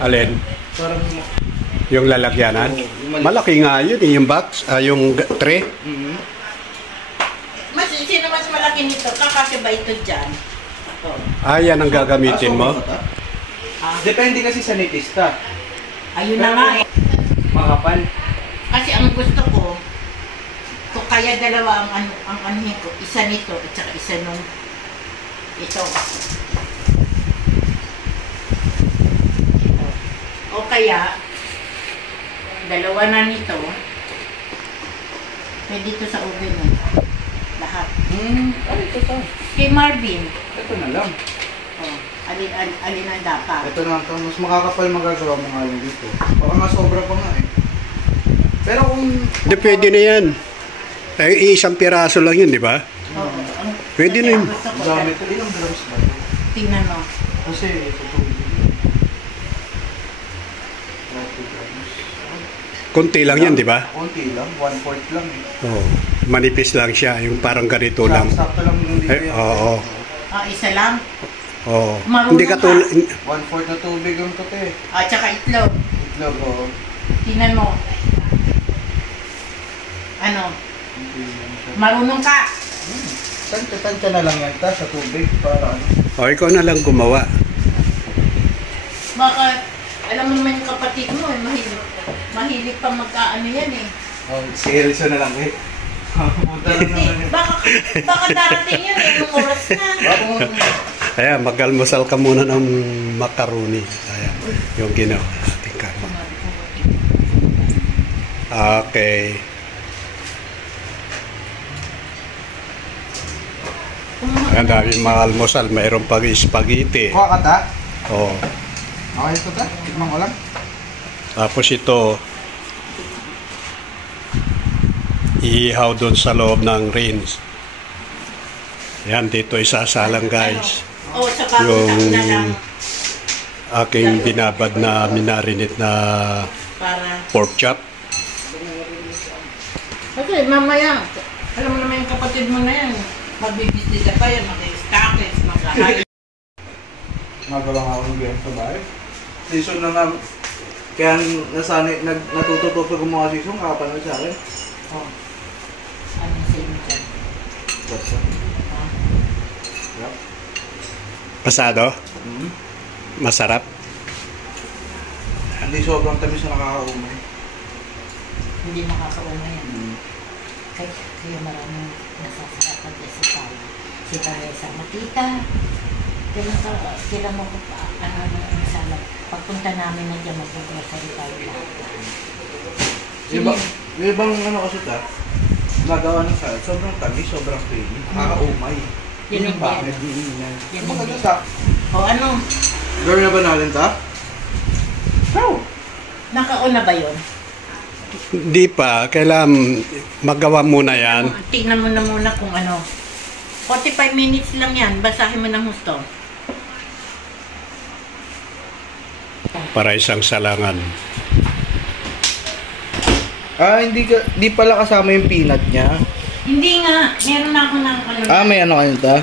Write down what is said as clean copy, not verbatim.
Alin? Parang Yung lalagyanan? Malaki nga yun yung box, yung tray. Sino mas malaki nito? Kakasya ba ito dyan? Yan ang gagamitin mo? Depende kasi sa nitista. Ayun na nga eh. Makapal. Kasi ang gusto ko, kaya dalawa ang anuhin ko. Isa nito at saka isa nung ito. O kaya, dalawa na nito. Pwede ito sa oven eh. Lahat. Ano ito to? Kay Marvin. Ito na lang. Alin ang dapat. Ito na ito. Mas makakapal magagawa mo nga lang dito. Baka nga sobra pa nga eh. Pero kung... Hindi, pwede na yan. Isang piraso lang yun, di ba? Oo. Pwede na yun. Dami ito. Ilang grams ba ito? Tingnan mo. Kasi ito ito. Konti lang yan, di ba? Konti lang. 1/4 lang eh. Oo. Manipis lang siya, yung parang ganito lang. Sakto lang yung dito yan. Oo. Isa lang. Oo. Marunong Hindi ka tulad... 1/4 na tubig yung tote eh. Tsaka itlog. Itlog o. Tingnan mo. Ano? Marunong ka. Tansya na lang yan sa tubig para ano. Ikaw na lang gumawa. Baka, alam mo naman yung kapatid mo, mahilig pa magkaano yan eh. Seryoso na lang eh. Punta lang naman eh. Baka darating yan eh, nung oras na. Ayan, mag-almusal ka muna ng macaroni. Ayan, yung ginawa natin kama. Okay. Ang daming mga almusal. Mayroon pag spaghetti. Kuha ka ta? Oo. Okay ito ta? Tikman ko lang. Tapos ito, iihaw doon sa loob ng rinse. Yan, dito isasalang guys. Sa bagong Yung na lang. aking binabad na minarinate na Para. pork chop. Kasi mamaya, alam mo naman yung kapatid mo na yan. Magbibisita pa yan, mag-stackers, mag-ahay. Magawa nga akong game sa bahay. Season na nga. Kaya nasanay, natututo pa gumawa season, kakapanood sa akin. Ano sa inyo dyan? What's that? Yep. Pasado? Masarap? Hindi sobrang tamis na nakakaumay. Hindi nakakauna yan. Kaya maraming nasasarapan din sa tao. Si Teresa, makita. Kailan mo ko pa, sana. Pagpunta namin na dyan, mag-grocery tayo lahat. Yung ibang ano kasi ta, nagawa ng salad, sobrang tamis, sobrang creamy. Nakakaumay. Yan yung bakit. Yan Maganda hindi. sa... Ano? Girl na ba natin ta? No! Nakauna ba yun? Hindi pa. Kailangan magawa muna yan. Tingnan mo na muna kung ano. 45 minutes lang yan. Basahin mo ng gusto. Para isang salangan. Hindi pala kasama yung peanut niya. Hindi nga. Meron na ako ng ano. May ano kayo ta?